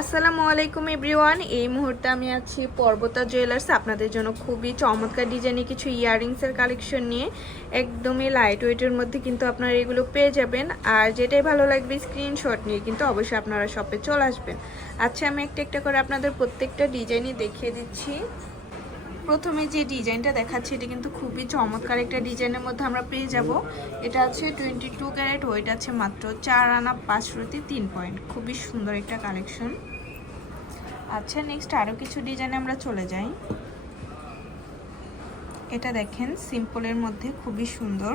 আসসালামু আলাইকুম এভরিওয়ান। এই মুহূর্তে আমি আছি পর্বতা জুয়েলার্স আপনাদের জন্য খুবই চমৎকার ডিজাইনের কিছু ইয়াররিংসের কালেকশন নিয়ে। একদমই লাইট ওয়েটের মধ্যে কিন্তু আপনারা এগুলো পেয়ে যাবেন। আর যেটাই ভালো লাগবে স্ক্রিনশট নিয়ে কিন্তু অবশ্যই আপনারা শপে চলে আসবেন। আচ্ছা, আমি একটা একটা করে আপনাদের প্রত্যেকটা ডিজাইনই দেখিয়ে দিচ্ছি। প্রথমে যে ডিজাইনটা দেখাচ্ছি এটা কিন্তু খুবই চমৎকার একটা ডিজাইনের মধ্যে আমরা পেয়ে যাব। এটা আছে 22 ক্যারেট, ওয়েট আছে মাত্র 4 আনা 5 রতি 3 পয়েন্ট। খুবই সুন্দর একটা কালেকশন। আচ্ছা, নেক্সট আরও কিছু ডিজাইনে আমরা চলে যাই। এটা দেখেন সিম্পলের মধ্যে খুবই সুন্দর।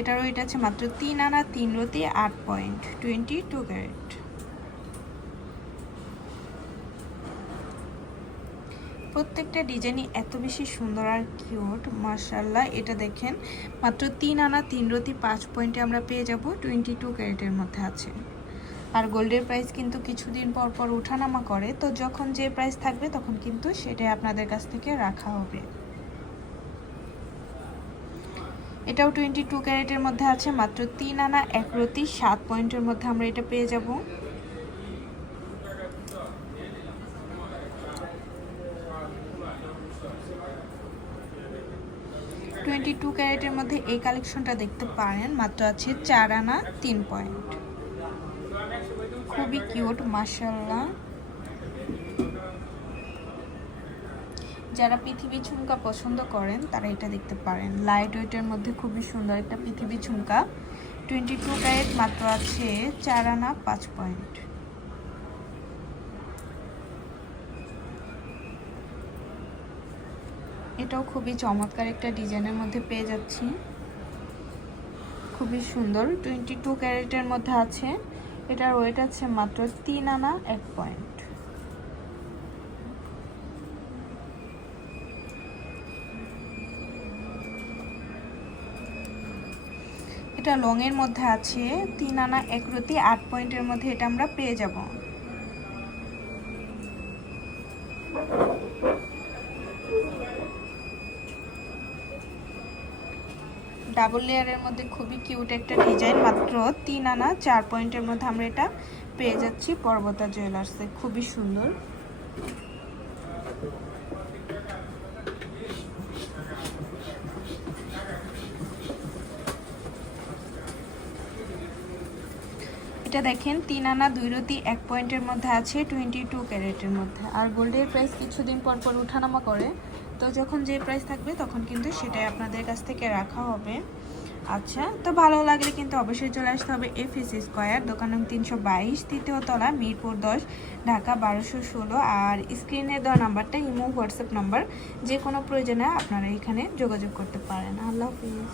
এটারও এটা আছে মাত্র 3 আনা 3 রতি 8 পয়েন্ট, 22 ক্যারেট। প্রত্যেকটা ডিজাইনই এত বেশি সুন্দর আর কিউট, মাশাআল্লাহ। এটা দেখেন মাত্র 3 আনা 3 রতি 5 পয়েন্টে আমরা পেয়ে যাব, 22 ক্যারেটের মধ্যে আছে। আর গোল্ডের প্রাইস কিন্তু কিছুদিন পর পর ওঠানামা করে, তো যখন যে প্রাইস থাকবে তখন কিন্তু সেটাই আপনাদের কাছ থেকে রাখা হবে। এটাও 22 ক্যারেটের মধ্যে আছে মাত্র 3 আনা 1 রতি 7 পয়েন্টের মধ্যে আমরা এটা পেয়ে যাব। টু ক্যারেটের মধ্যে এই কালেকশনটা দেখতে পারেন, মাত্র আছে 4 আনা 3 পয়েন্ট। খুবই কিউট, মাশাআল্লাহ। যারা পৃথিবী ঝুমকা পছন্দ করেন তারা এটা দেখতে পারেন। লাইট ওয়েটের মধ্যে খুবই সুন্দর একটা পৃথিবী ঝুমকা। 22 ক্যারেট, মাত্র আছে 4 আনা 5 পয়েন্ট। এটাও খুবই চমৎকার একটা ডিজাইনের মধ্যে পেয়ে যাচ্ছি, খুবই সুন্দর। 22 ক্যারেটের মধ্যে আছে। এটার ওয়েট আছে মাত্র 3 আনা 1 পয়েন্ট। এটা লংয়ের মধ্যে আছে 3 আনা 1 রতি 8 পয়েন্টের মধ্যে এটা আমরা পেয়ে যাব। ডাবল লেয়ারের মধ্যে খুবই কিউট একটা ডিজাইন, মাত্র 3 আনা 4 পয়েন্টের মধ্যে আমরা এটা পেয়ে যাচ্ছি পর্বতা জুয়েলার্সে। খুবই সুন্দর। এটা দেখেন 3 আনা 2 রতি 1 পয়েন্টের মধ্যে আছে, 22 ক্যারেটের মধ্যে। আর গোল্ডের প্রাইস কিছুদিন পর পর ওঠানামা করে, তো যখন যে প্রাইস থাকবে তখন কিন্তু সেটাই আপনাদের কাছ থেকে রাখা হবে। আচ্ছা, তো ভালো লাগলে কিন্তু অবশ্যই চলে আসতে হবে এফএসি স্কয়ার, দোকান নং 322, তৃতীয় তলা, মিরপুর 10, ঢাকা 1216। আর স্ক্রিনে দেওয়া নাম্বারটা ইমো হোয়াটসঅ্যাপ নাম্বার, যে কোনো প্রয়োজনে আপনারা এখানে যোগাযোগ করতে পারেন। আল্লাহ হাফিজ।